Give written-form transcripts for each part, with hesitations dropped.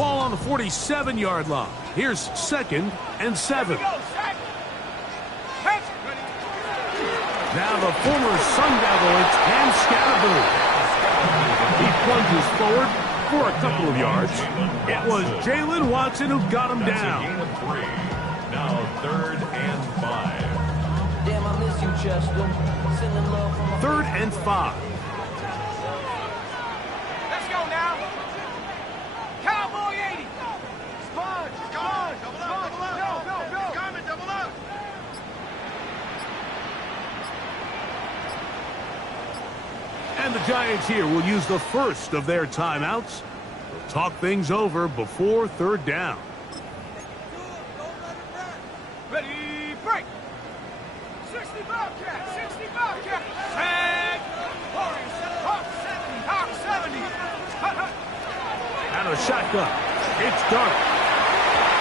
Ball on the 47-yard line. Here's 2nd and 7. Now the former Sun Devil, it's Cam Scatterboo. He plunges forward for a couple of yards. It was Jalen Watson who got him down. Now 3rd and 5. Damn, I miss you, Chester. Sending love from my 3rd and 5. Let's go now. Cowboy 80. Sponge, come on. Double up. Go. Coming, double up. And the Giants here will use the first of their timeouts. They'll talk things over before 3rd down. Ready, break. 60 Bobcat. Tag. Hawk 70. Out of shotgun. It's Dark.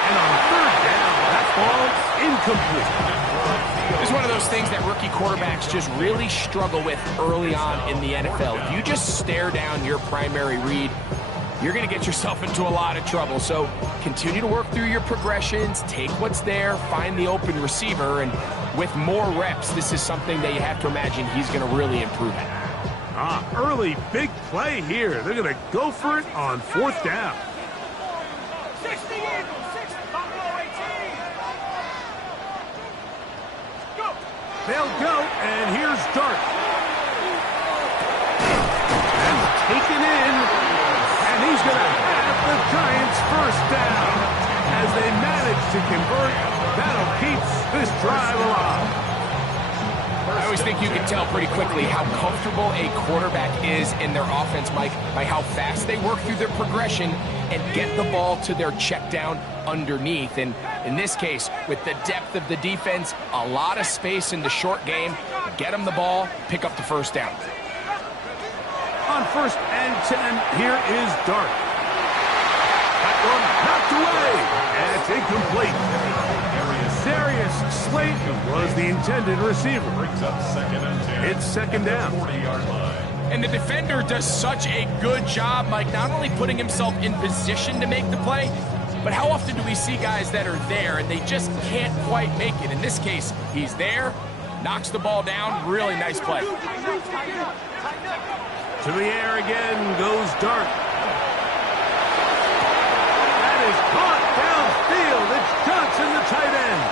And on 3rd down, that ball's incomplete. It's one of those things that rookie quarterbacks just really struggle with early on in the NFL. If you just stare down your primary read, you're going to get yourself into a lot of trouble. So continue to work through your progressions, take what's there, find the open receiver, and with more reps, this is something that you have to imagine he's going to really improve at. Early big play here. They're going to go for it on 4th down. 60 Eagles. 60 Buffalo 18. Go. They'll go, and here's Dark. And taken in, and he's going to have the Giants' 1st down. As they manage to convert, that'll keep this drive alive. I always think you can tell pretty quickly how comfortable a quarterback is in their offense, Mike, by how fast they work through their progression and get the ball to their check down underneath. And in this case, with the depth of the defense, a lot of space in the short game, get them the ball, pick up the 1st down. On 1st and 10, here is Dark. That one knocked away, and it's incomplete. Darius Slayton was the intended receiver. Brings up 2nd and 10. It's 2nd down. 40-yard line. And the defender does such a good job, Mike, not only putting himself in position to make the play, but how often do we see guys that are there and they just can't quite make it? In this case, he's there, knocks the ball down, really nice play. To the air again goes Dark. That is caught downfield. It's Johnson, the tight end.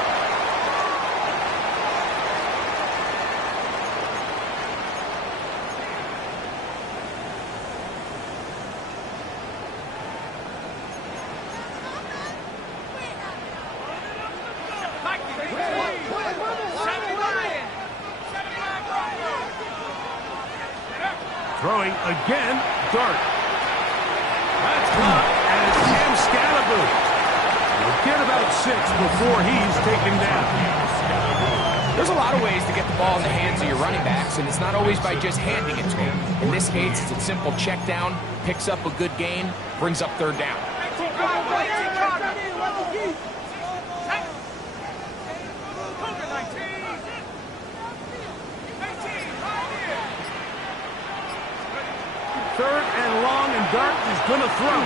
Throwing again, Dark. That's caught, and it's Cam Scatterboo. He'll get about 6 before he's taken down. There's a lot of ways to get the ball in the hands of your running backs, and it's not always by just handing it to them. In this case, it's a simple check down, picks up a good gain, brings up 3rd down. Third and long, and Dark is going to throw.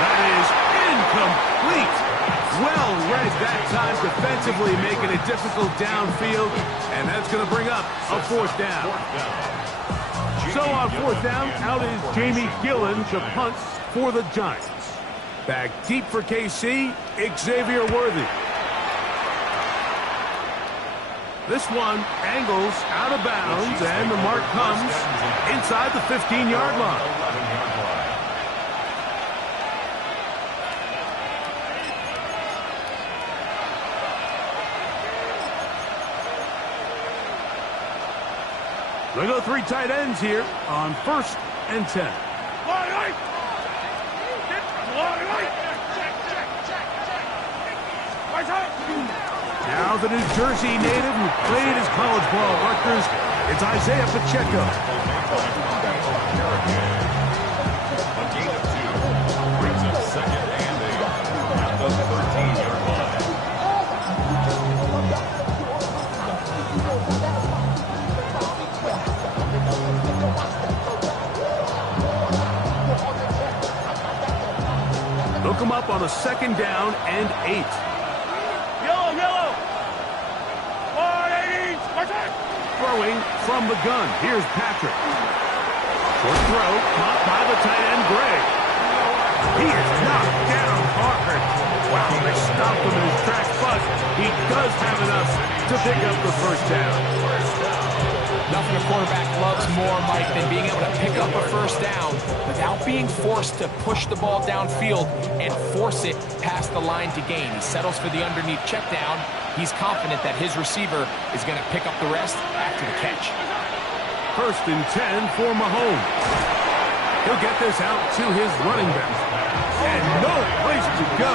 That is incomplete. Well read that time defensively, making it difficult downfield, and that's going to bring up a 4th down. So on 4th down, out is Jamie Gillen to punt for the Giants. Back deep for KC, Xavier Worthy. This one angles out of bounds, and the mark comes inside the 15-yard line. They go 3 tight ends here on 1st and 10. Now the New Jersey native who played his college ball at Rutgers, it's Isaiah Pacheco. A gain of 2 brings up 2nd and 8 at the 13-yard line. Hook him up on a 2nd down and 8. Yellow, yellow. 180. Throwing from the gun. Here's Patrick. Short throw, caught by the tight end, Gray. He is knocked down hard. Wow, they stopped him in his tracks, but he does have enough to pick up the 1st down. Nothing a quarterback loves more, Mike, than being able to pick up a 1st down without being forced to push the ball downfield and force it past the line to gain. He settles for the underneath check down. He's confident that his receiver is going to pick up the rest after the catch. 1st and 10 for Mahomes. He'll get this out to his running back. And no place to go.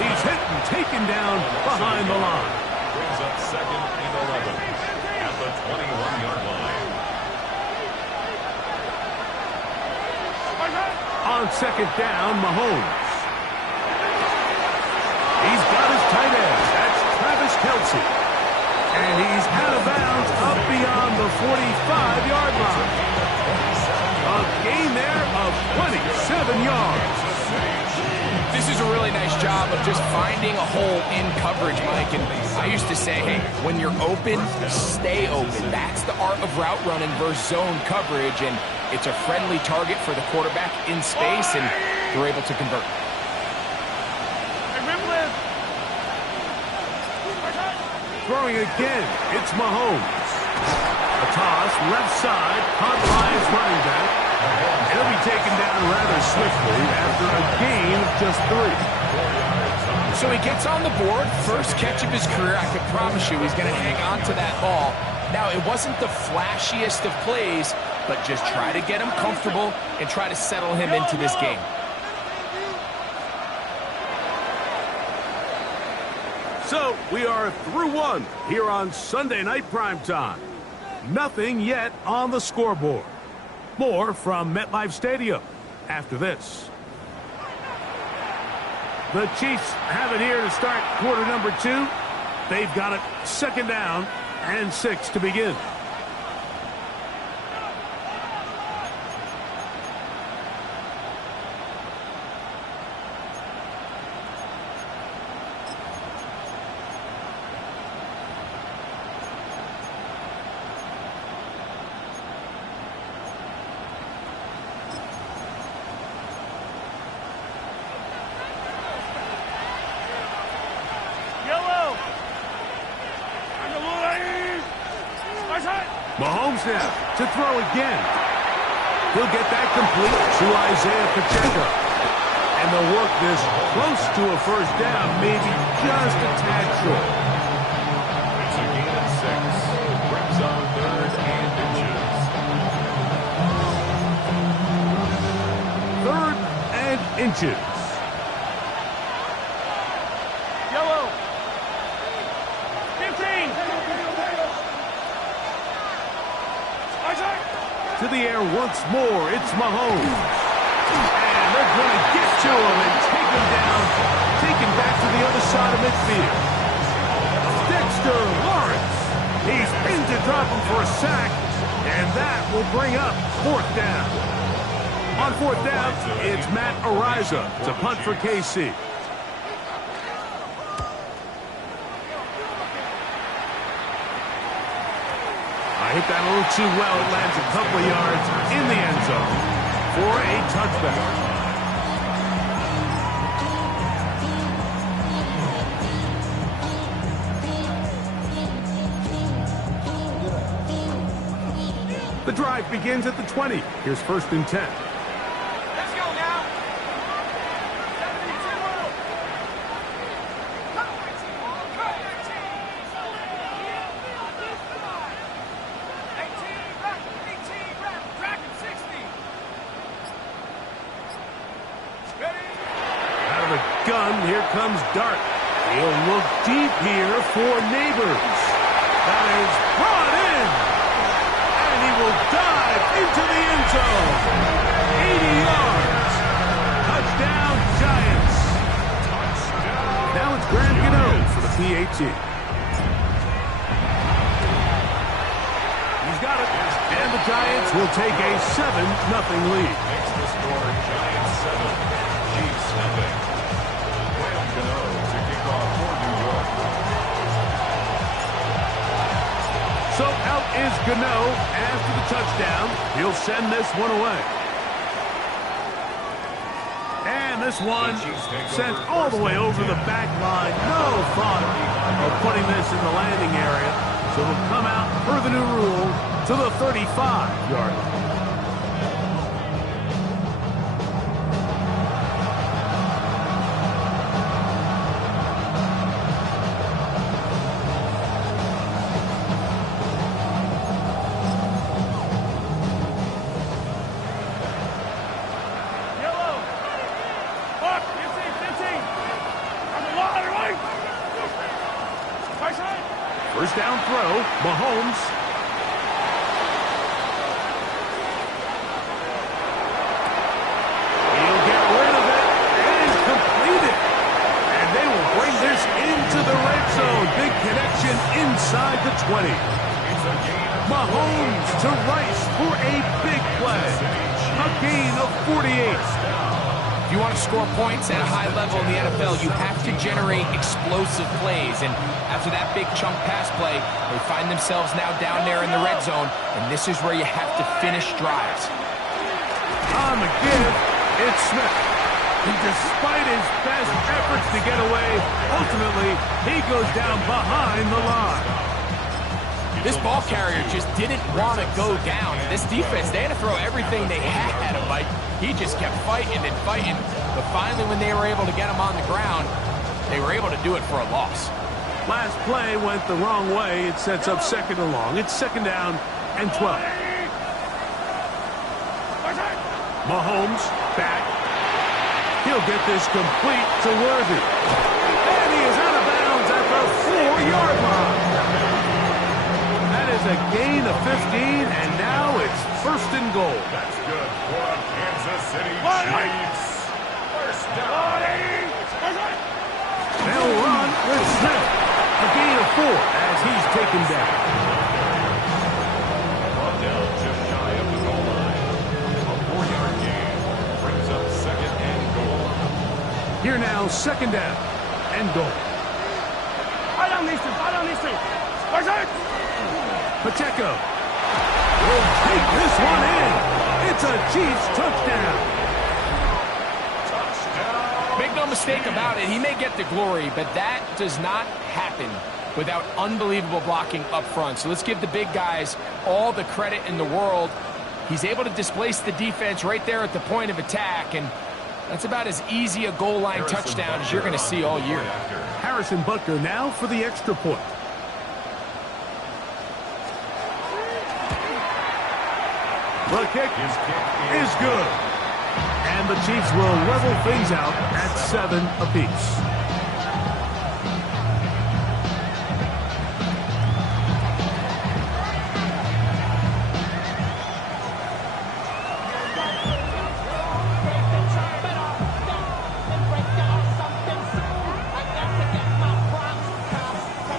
He's hit and taken down behind the line. Brings up 2nd and 11 at the 21-yard line. On 2nd down, Mahomes. He's got his tight end. That's Travis Kelce. And he's out of bounds up beyond the 45-yard line. A gain there of 27 yards. This is a really nice job of just finding a hole in coverage, Mike. And I used to say, hey, when you're open, stay open. That's the art of route running versus zone coverage. And it's a friendly target for the quarterback in space, and they're able to convert. Throwing again, it's Mahomes. A toss, left side, caught by his running back. He'll be taken down rather swiftly after a gain of just 3. So he gets on the board, 1st catch of his career. I could promise you he's going to hang on to that ball. Now, it wasn't the flashiest of plays, but just try to get him comfortable and try to settle him into this game. So, we are through 1 here on Sunday Night Primetime. Nothing yet on the scoreboard. More from MetLife Stadium after this. The Chiefs have it here to start quarter number 2. They've got it 2nd down and 6 to begin. Mahomes now to throw again. He'll get that complete to Isaiah Pacheco. And they'll work this close to a 1st down, maybe just a tad short. It's a gain of 6. Brings up 3rd and inches. 3rd and inches. Yellow. 15. To the air once more, it's Mahomes. And they're going to get to him and take him down, take him back to the other side of midfield. Dexter Lawrence. He's in to drop him for a sack, and that will bring up 4th down. On 4th down, it's Matt Araiza to punt for KC. Hit that a little too well. It lands a couple of yards in the end zone for a touchback. The drive begins at the 20. Here's 1st and 10. Let's go now. 18, Out of the gun, here comes Dart. He'll look deep here for Neighbors. That is brought in. And he will dive into the end zone. 80 yards. Touchdown, Giants. Now it's Graham Gano for the PAT. He's got it. And the Giants will take a 7-0 lead. Makes the score Giants 7, Chiefs nothing. is Gano after the touchdown. He'll send this one away. And this one sent all the way over the back line. No thought of putting this in the landing area. So it'll come out per the new rule to the 35-yard line. First down throw, Mahomes. He'll get rid of it and complete it. And they will bring this into the red zone. Big connection inside the 20. Mahomes to Rice for a big play. A gain of 48. If you want to score points at a high level in the NFL, you have to generate explosive plays. And after that big chunk pass play, they find themselves now down there in the red zone, and this is where you have to finish drives. On the give, it's Smith. And despite his best efforts to get away, ultimately, he goes down behind the line. This ball carrier just didn't want to go down. This defense, they had to throw everything they had at him, Mike. He just kept fighting and fighting. But finally, when they were able to get him on the ground, they were able to do it for a loss. Last play went the wrong way. It sets up second and long. It's second down and 12. Mahomes back. He'll get this complete to Worthy. And he is out of bounds at the 4-yard line. That is a gain of 15, and now it's first and goal. That's good for the Kansas City Chiefs. First down. They'll run with Smith. A gain of 4 as he's taken down. Brought down just shy of the goal line. A 4-yard gain brings up second and goal. Here now, second down and goal. Pacheco will take this one in. It's a Chiefs touchdown. Make no mistake about it, he may get the glory, but that does not happen without unbelievable blocking up front. So let's give the big guys all the credit in the world. He's able to displace the defense right there at the point of attack, and that's about as easy a goal line touchdown as you're going to see all year. Harrison Butker now for the extra point. The kick is good. And the Chiefs will level things out at 7 apiece.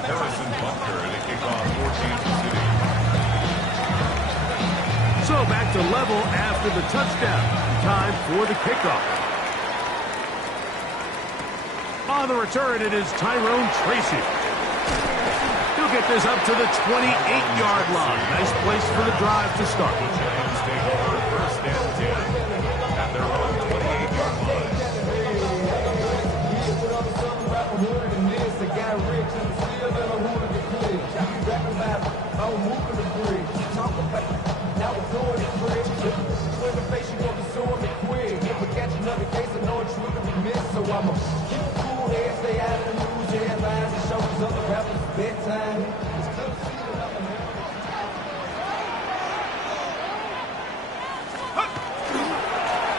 Harrison Butker to kick off for Kansas City. So back to level after the touchdown. Time for the kickoff. On the return, it is Tyrone Tracy. He'll get this up to the 28-yard line. Nice place for the drive to start. Giants take over first and 10 at their own 28-yard line.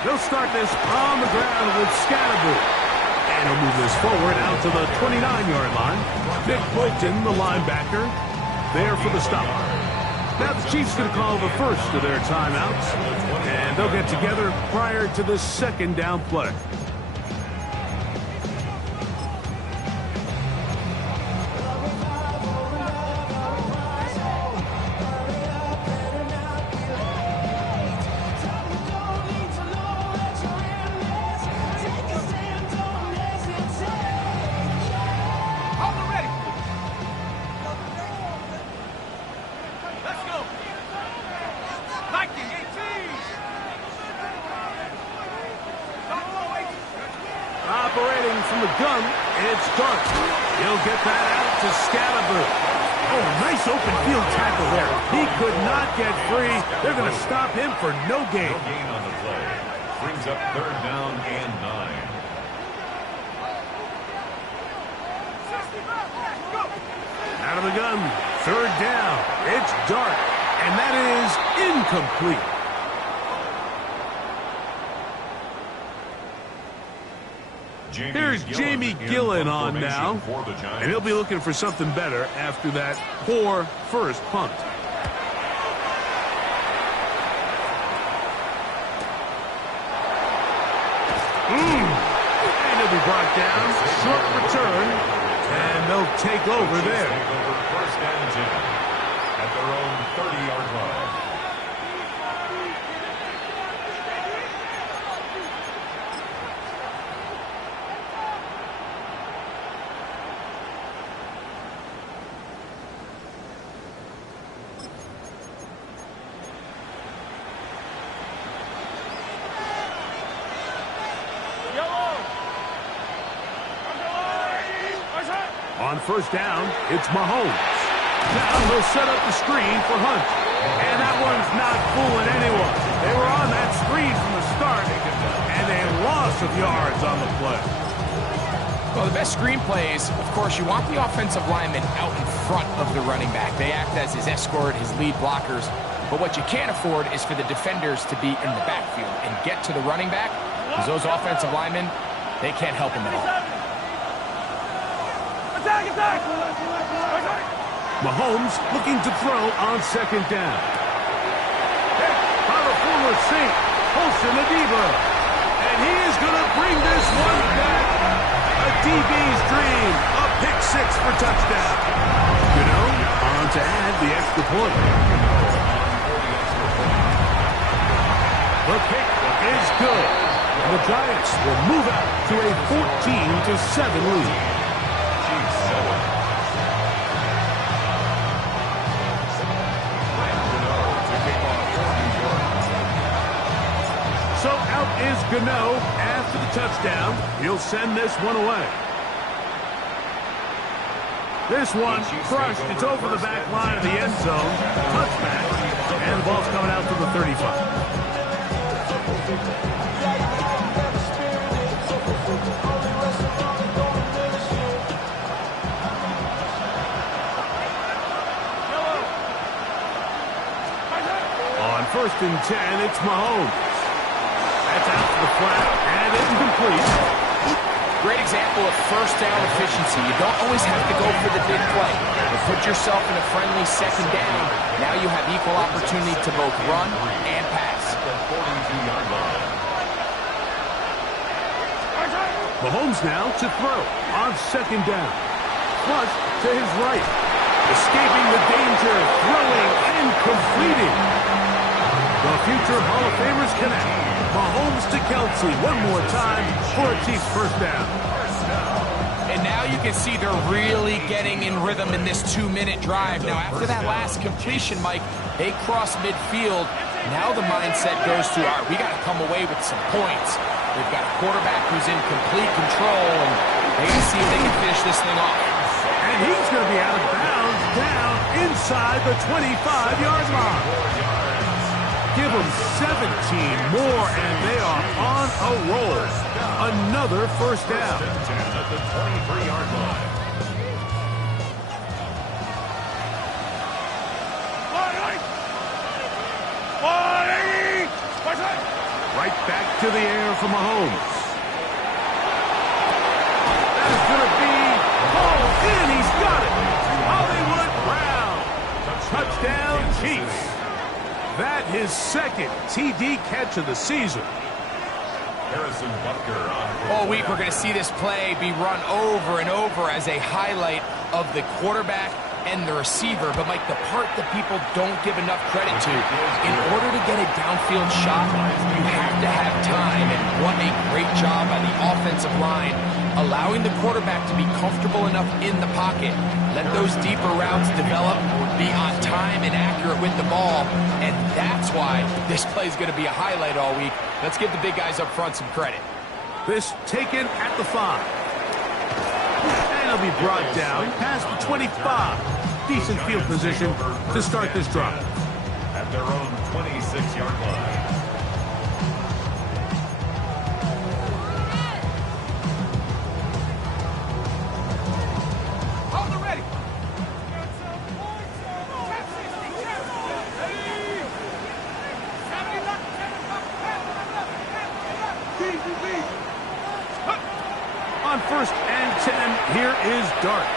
They'll start this on the ground with Scatterbury. And he'll move this forward out to the 29-yard line. Nick Bolton, the linebacker, there for the stop. Now the Chiefs going to call the first of their timeouts. And they'll get together prior to the second down play. Let's go. from the gun. It's Dart. He'll get that out to Scalaboo. Oh, nice open field tackle there. He could not get free. They're going to stop him for no gain. No gain on the play. Brings up 3rd down and 9. Out of the gun, 3rd down. It's Dart, and that is incomplete. Here's Jamie Gillen on now, and he'll be looking for something better after that poor first punt. And he'll be brought down, short return, and they'll take over there. 1st and 10 at their own 30-yard line. On 1st down, it's Mahomes. Now he'll set up the screen for Hunt. And that one's not fooling anyone. They were on that screen from the start, and a loss of yards on the play. Well, the best screen plays, of course, you want the offensive lineman out in front of the running back. They act as his escort, his lead blockers. But what you can't afford is for the defenders to be in the backfield and get to the running back, because those offensive linemen, they can't help him at all. Mahomes looking to throw on 2nd down. By the former Saint, Colson Adiba. And he is going to bring this one back. A DB's dream. A pick 6 for touchdown. On to add the extra point. The kick is good. And the Giants will move out to a 14-7 lead. So out is Gano after the touchdown. He'll send this one away. This one crushed. It's over the back line of the end zone. Touchback. And the ball's coming out to the 35. On 1st and 10, it's Mahomes. That's out to the flat, and incomplete. Great example of 1st down efficiency. You don't always have to go for the big play. But put yourself in a friendly 2nd down. Now you have equal opportunity to both run and pass. Mahomes now to throw on 2nd down. Flush to his right. Escaping the danger, throwing and completing. The future Hall of Famers connect. Mahomes to Kelsey one more time for a Chiefs 1st down. And now you can see they're really getting in rhythm in this 2-minute drive. Now, after that last completion, Mike, they cross midfield. Now the mindset goes to, all right, we got to come away with some points. They've got a quarterback who's in complete control, and they can see if they can finish this thing off. And he's going to be out of bounds down inside the 25-yard line. Give them 17 more, and they are on a roll. Another 1st down. At the 23-yard line. Right back to the air for Mahomes. That is going to be hauled in. He's got it. Hollywood Brown. Touchdown, Chiefs. That his 2nd TD catch of the season. Harrison Butker on. All week we're going to see this play be run over and over as a highlight of the quarterback and the receiver. But, Mike, the part that people don't give enough credit to, in order to get a downfield shot, you have to have time. And what a great job by the offensive line, allowing the quarterback to be comfortable enough in the pocket. Let those deeper routes develop, be on time and accurate with the ball. And that's why this play is going to be a highlight all week. Let's give the big guys up front some credit. This taken at the 5. And he'll be brought down past the 25. Decent field position to start this drive. At their own 26-yard line. On 1st and 10, here is Dart.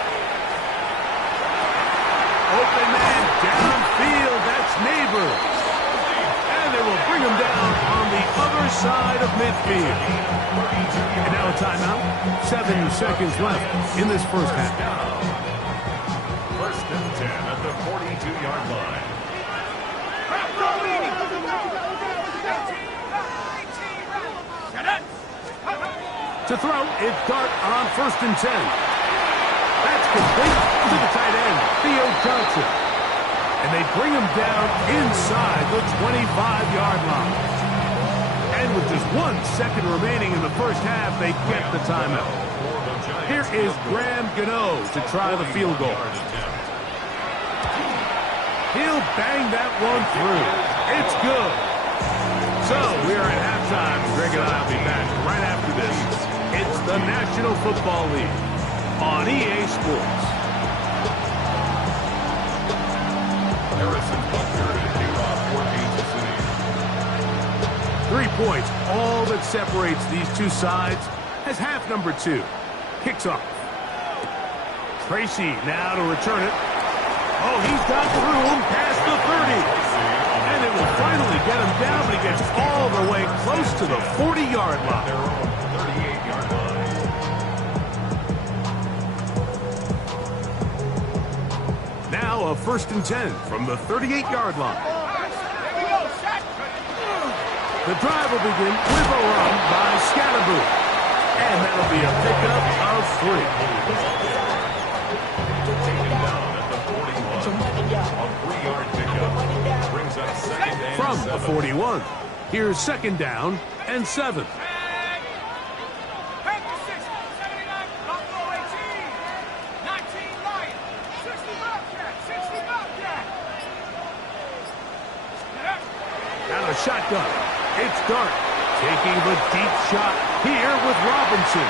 Open man downfield, that's Neighbors. And they will bring him down on the other side of midfield. And now a timeout. 7 seconds left in this first half. 1st and 10 at the 42-yard line. To throw, it's Dart on 1st and 10. That's complete to the tight end, Theo Johnson. And they bring him down inside the 25-yard line. And with just 1 second remaining in the first half, they get the timeout. Here is Graham Gano to try the field goal. He'll bang that one through. It's good. So we are at halftime. Greg and I will be back right after this. It's the National Football League on EA Sports. Harrison Butker and K-Rob 3 points, all that separates these two sides, as half number 2 kicks off. Tracy now to return it. Oh, he's got room past the 30. And it will finally get him down, but he gets all the way close to the 40-yard line. Their own 38-yard line. Now a 1st and 10 from the 38-yard line. The drive will begin with a run by Scalaboo. And that'll be a pickup of 3. Taken down at the 41. A 3-yard pickup. Brings up 2nd and From 7. the 41, here's 2nd down and 7. Out of shotgun, it's Dart taking the deep shot here with Robinson.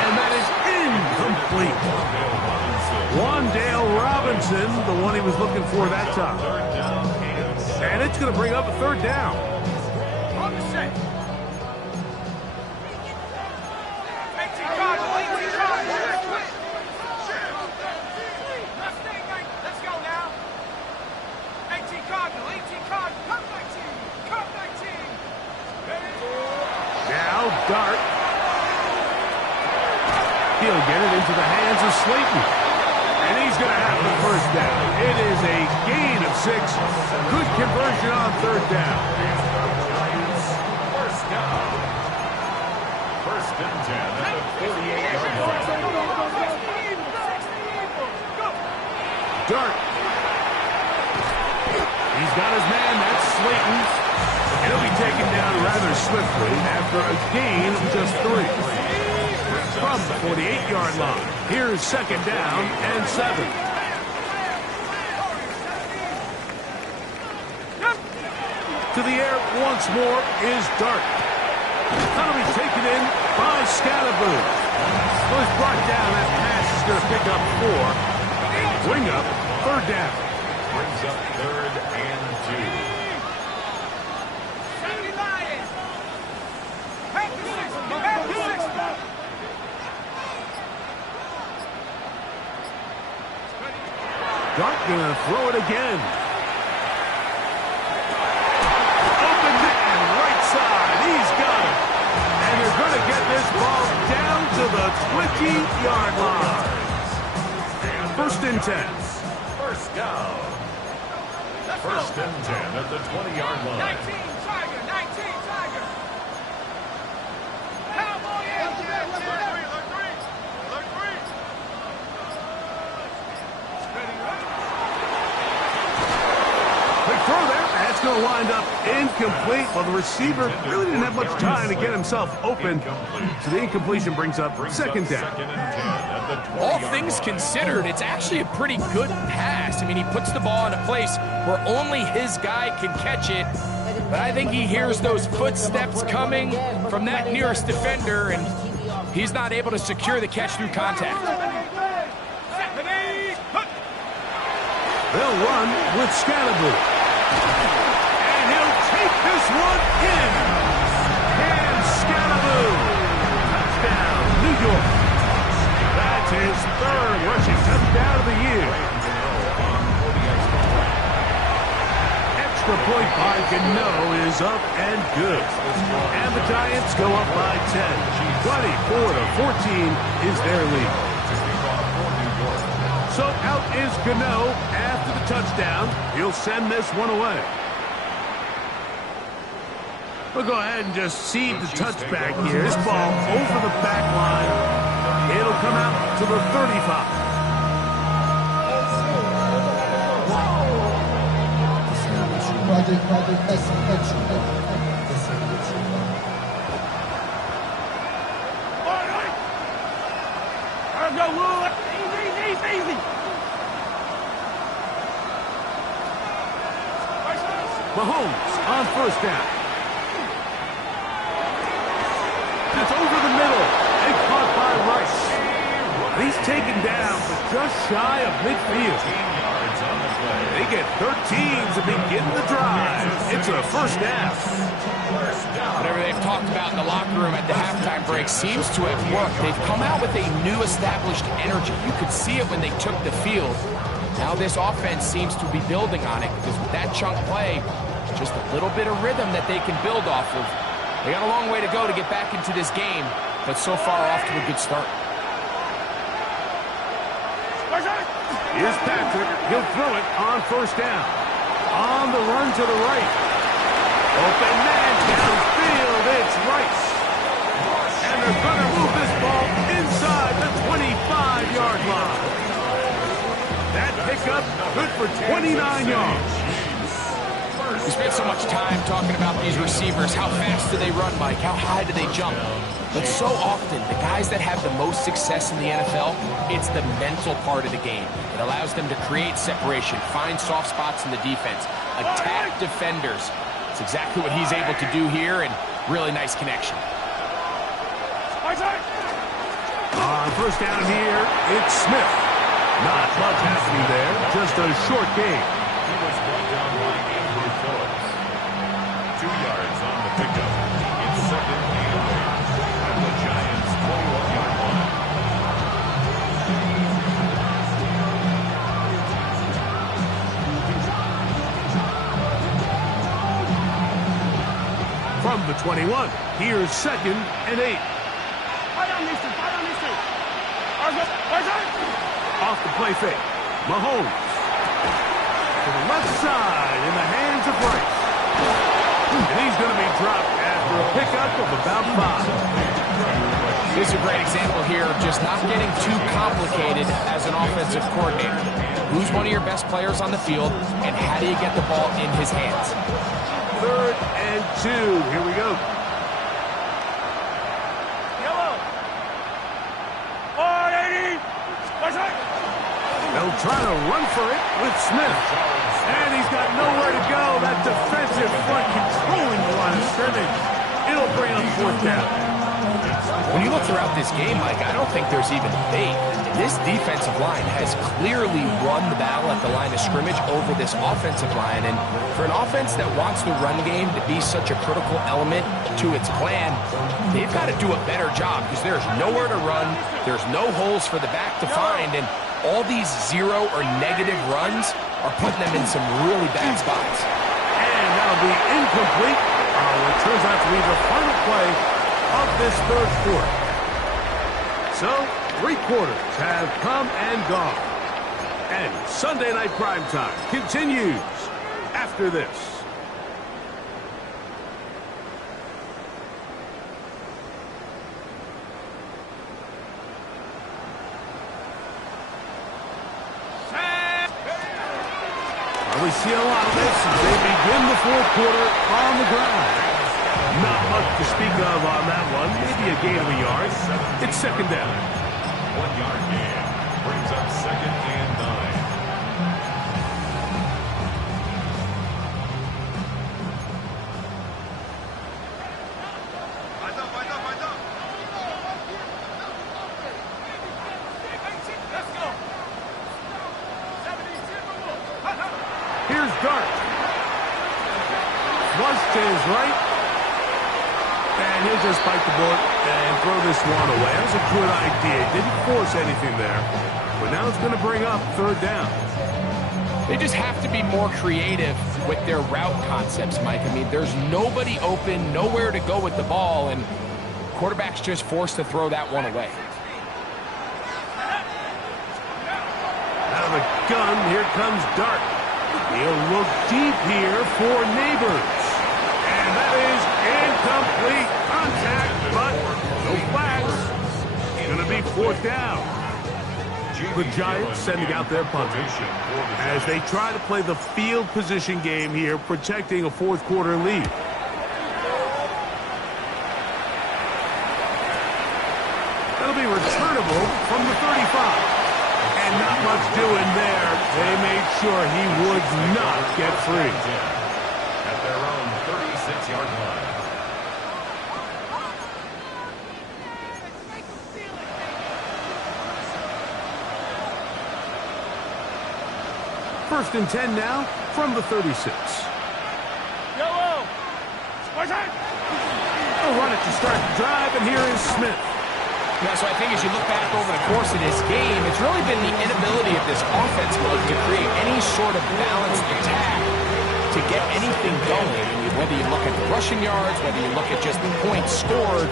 And that is incomplete. Wandale Robinson, the one he was looking for that time. And it's going to bring up a 3rd down. On the set. Let's go now. 18 Cardinal, 18 Cardinal, come 19, come 19. Now Dart. He'll get it into the hands of Slayton. And he's going to have the 1st down. It is a gain of 6. Good conversion on 3rd down. 1st down. 1st and 10 at the 48-yard line. Dart. He's got his man. That's Slayton. And he'll be taken down rather swiftly after a gain of just 3. From the 48-yard line, here's 2nd down and 7. To the air once more is Dart. That'll be taken in by Scalaboo. Was brought down. That pass is going to pick up 4. Bring up 3rd down. Brings up 3rd and 2. Dart gonna throw it again. Open man, right side. He's got it. And they're gonna get this ball down to the 20-yard line. 1st and 10. 1st down. 1st and 10 at the 20-yard line. 19 Tiger, 19 Tiger. Cowboy in. Look three. Quick throw there. That's going to will wind up incomplete. Well, the receiver really didn't have much time to get himself open. So the incompletion brings up second down. All things considered, it's actually a pretty good pass. I mean, he puts the ball in a place where only his guy can catch it. But I think he hears those footsteps coming from that nearest defender, and he's not able to secure the catch through contact. They'll run with Scalaboo. And he'll take this one in. And Scalaboo. Touchdown, New York. That's his third rushing touchdown of the year. Extra point by Gano is up and good. And the Giants go up by 10. 24-14 is their lead. So out is Gano after the touchdown. He'll send this one away. We'll go ahead and just seed the touchback here. This ball over the back line. It'll come out to the 35. Easy. Mahomes on first down. That's over the middle. And caught by Rice. He's taken down, but just shy of midfield. They get 13 to begin the drive. It's a first down. Whatever they've talked about in the locker room at the halftime break seems to have worked. They've come out with a new established energy. You could see it when they took the field. Now this offense seems to be building on it because with that chunk play, just a little bit of rhythm that they can build off of. They got a long way to go to get back into this game, but so far off to a good start. Here's Patrick. He'll throw it on first down. On the run to the right. Open man downfield. It's Rice. And they're going to move this ball inside the 25-yard line. That pickup good for 29 yards. We spent so much time talking about these receivers. How fast do they run, Mike? How high do they jump? But so often, the guys that have the most success in the NFL, it's the mental part of the game. It allows them to create separation, find soft spots in the defense, attack defenders. It's exactly what he's able to do here, and really nice connection. On first down here, it's Smith. Not much happening there, just a short game. He was brought down by Andrew Phillips. 2 yards on the pickup. It's second and 8 at the Giants' 21-yard line. From the 21, here's second and 8. Off the play fake. Mahomes. To the left side in the hands of Rice. And he's going to be dropped after a pickup of about 5. This is a great example here of just not getting too complicated as an offensive coordinator. Who's one of your best players on the field, and how do you get the ball in his hands? 3rd and 2. Here we go. They'll try to run for it with Smith. And he's got nowhere to go. That defensive front controlling the line of scrimmage. It'll bring up 4th down. When you look throughout this game, Mike, I don't think there's even debate. This defensive line has clearly won the battle at the line of scrimmage over this offensive line. And for an offense that wants the run game to be such a critical element to its plan, they've got to do a better job because there's nowhere to run. There's no holes for the back to find. And all these 0 or negative runs are putting them in some really bad spots. And that'll be incomplete. It turns out to be the final play of this 3rd quarter. So, 3 quarters have come and gone. And Sunday Night Primetime continues after this. we see a lot of this as they begin the fourth quarter on the ground. Not much to speak of on that one. Maybe a gain of a yard. It's second down. 1 yard gain brings up second and 9. Here's Dart. Flush to his right. And he'll just bite the bullet and throw this one away. That was a good idea. Didn't force anything there. But now it's going to bring up third down. They just have to be more creative with their route concepts, Mike. I mean, there's nobody open, nowhere to go with the ball, and quarterback's just forced to throw that one away. Out of the gun, here comes Dart. He'll look deep here for Neighbors. And that is incomplete contact, but no flags. It's going to be fourth down. The Giants sending out their punter as they try to play the field position game here, protecting a fourth quarter lead. That'll be returnable from the 35. And not much doing there. They made sure he would not get free. At their own 36-yard line. First and 10 now from the 36. Yellow! They'll run it to start the drive, and here is Smith. Yeah, so I think as you look back over the course of this game, it's really been the inability of this offense to create any sort of balanced attack to get anything going. I mean, whether you look at the rushing yards, whether you look at just the points scored,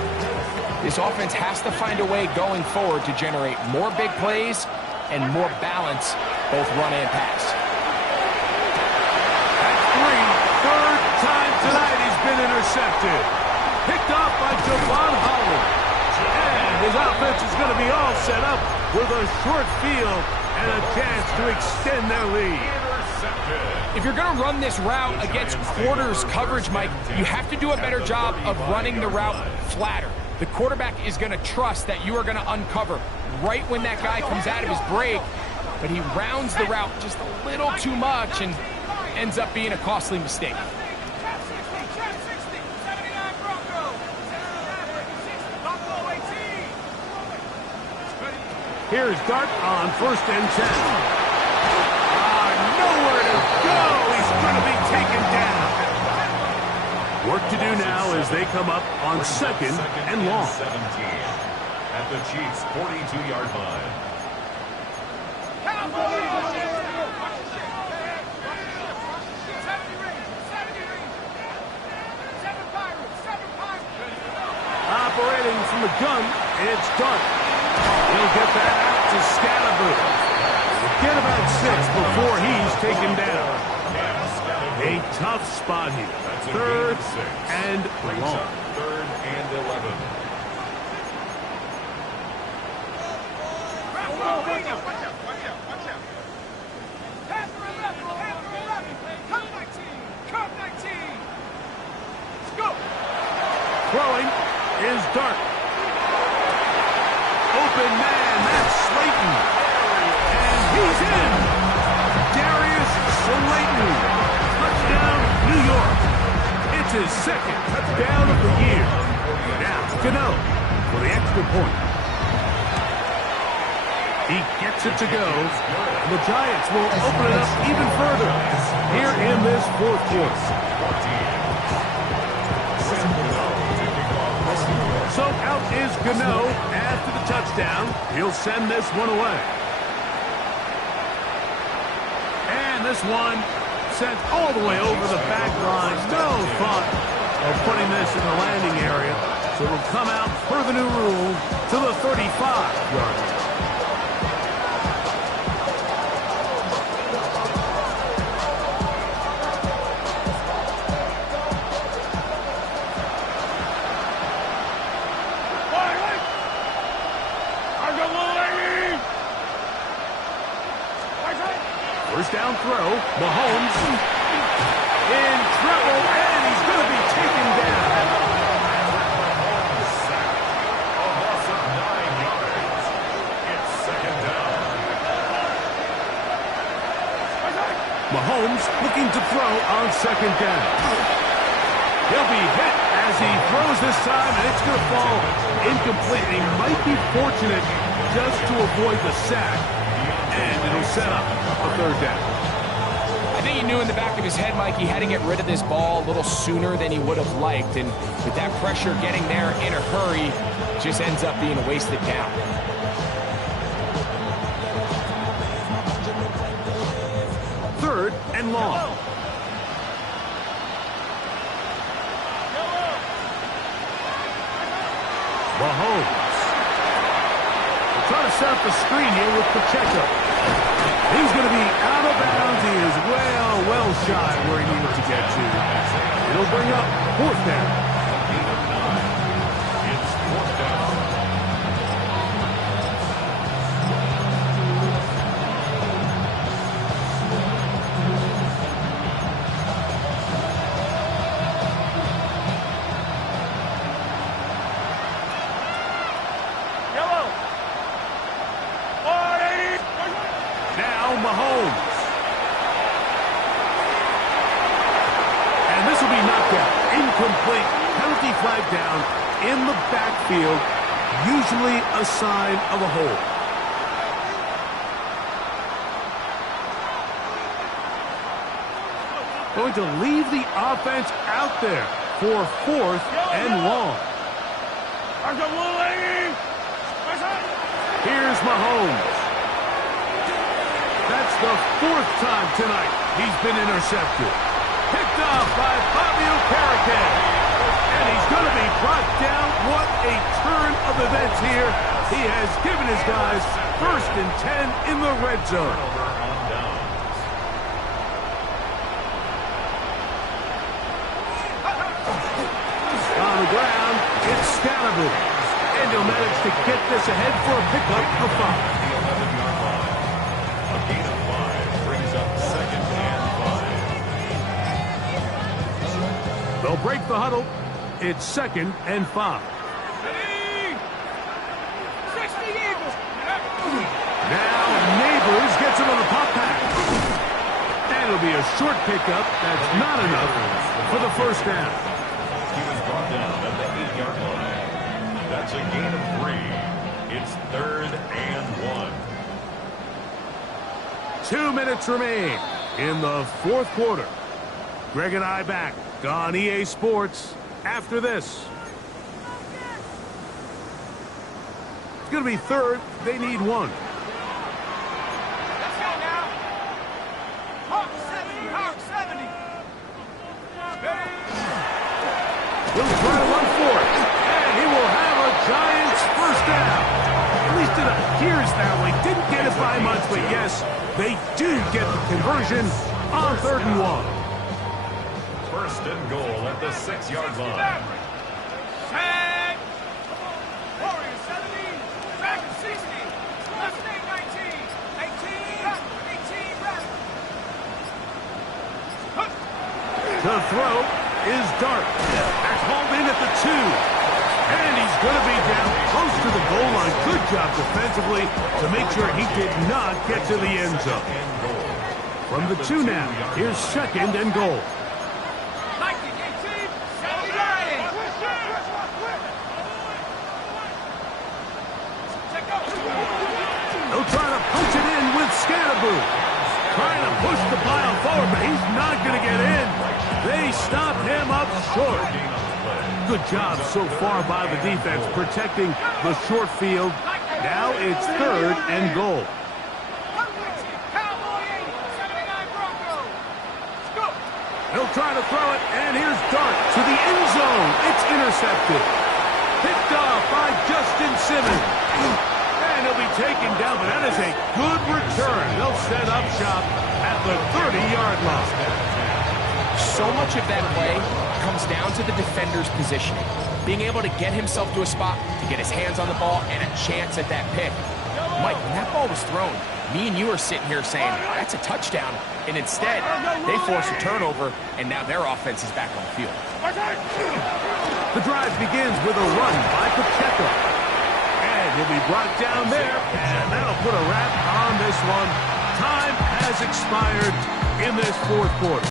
this offense has to find a way going forward to generate more big plays and more balance, both run and pass. That's three. Third time tonight he's been intercepted. Picked off by Javon Holland. And his offense is going to be all set up with a short field and a chance to extend their lead. If you're going to run this route against quarters coverage, Mike, you have to do a better job of running the route flatter. The quarterback is going to trust that you are going to uncover right when that guy comes out of his break, but he rounds the route just a little too much and ends up being a costly mistake. Here's Dart on first and 10. Nowhere to go. He's going to be taken down. Work to do now as they come up on second and long. 17 at the Chiefs' 42-yard line. Operating from the gun, it's Dart. He'll get that out to Scalaboo. Get about 6 before he's taken down. A tough spot here. Third and long. Third and 11. Throwing is Dart. Open man, that's Slayton. And he's in. Darius Slayton. Touchdown, New York. It's his second touchdown of the year. Now, Gano for the extra point. He gets it to go. And the Giants will open it up even further here in this fourth quarter. So out is Gano after the touchdown. He'll send this one away. And this one sent all the way over the back line. No thought of putting this in the landing area. So it'll come out per the new rule to the 35-yard line. first down throw. Mahomes in trouble, and he's going to be taken down. A loss of 9 yards. It's second down. Mahomes looking to throw on second down. He'll be hit as he throws this time, and it's going to fall incomplete. He might be fortunate just to avoid the sack, and it'll set up a third down. I think he knew in the back of his head, Mike, he had to get rid of this ball a little sooner than he would have liked, and with that pressure getting there in a hurry, just ends up being a wasted down. Third and long. Mahomes. They're trying to set up the screen here with Pacheco. He's going to be out of bounds. He is well shy where he needed to get to. It'll bring up fourth down. It's fourth down. Now Mahomes. And this will be knocked out. Incomplete. Penalty flag down in the backfield. Usually a sign of a hold. Going to leave the offense out there for fourth and long. Here's Mahomes. That's the fourth time tonight he's been intercepted. Picked off by Fabio Carriquet. And he's going to be brought down. What a turn of events here. He has given his guys first and 10 in the red zone. On the ground, it's Scalaboo. And he'll manage to get this ahead for a pickup of 5. The 11-yard line. A gain of 5 brings up second and 5. They'll break the huddle. It's second and 5. Now Neighbors gets him on the pop pass. And it'll be a short pickup. That's not enough for the first down. He was brought down at the 8-yard line. That's a gain of 3. It's third and 1. 2 minutes remain in the fourth quarter. Greg and I back on EA Sports after this. It's going to be third. They need 1. Let's go now. Hawk 70, Hawk 70. He'll try to run for it. And he will have a Giants first down. At least it appears that way. Didn't get it by much, but yes, they do get the conversion on third and 1. First and goal at the 6-yard line. Set. Warriors 70, Dragon 60, Mustang 19, 18, Raptor. The throw is Dart. That's hauled in at the 2. And he's going to be down close to the goal line. Good job defensively to make sure he did not get to the end zone. From the 2 now, here's second and goal. They'll try to punch it in with Scalaboo. Trying to push the pile forward, but he's not going to get in. They stop him up short. Good job so far by the defense protecting the short field. Now it's third and goal. He'll try to throw it, and here's Dart to the end zone. It's intercepted. Picked off by Justin Simmons. And he'll be taken down, but that is a good return. They'll set up shop at the 30-yard line. So much of that play comes down to the defender's positioning. Being able to get himself to a spot, to get his hands on the ball, and a chance at that pick. Mike, when that ball was thrown, me and you are sitting here saying, that's a touchdown. And instead, they force a turnover, and now their offense is back on the field. The drive begins with a run by Pacheco. And he'll be brought down there, and that'll put a wrap on this one. Time has expired in this fourth quarter.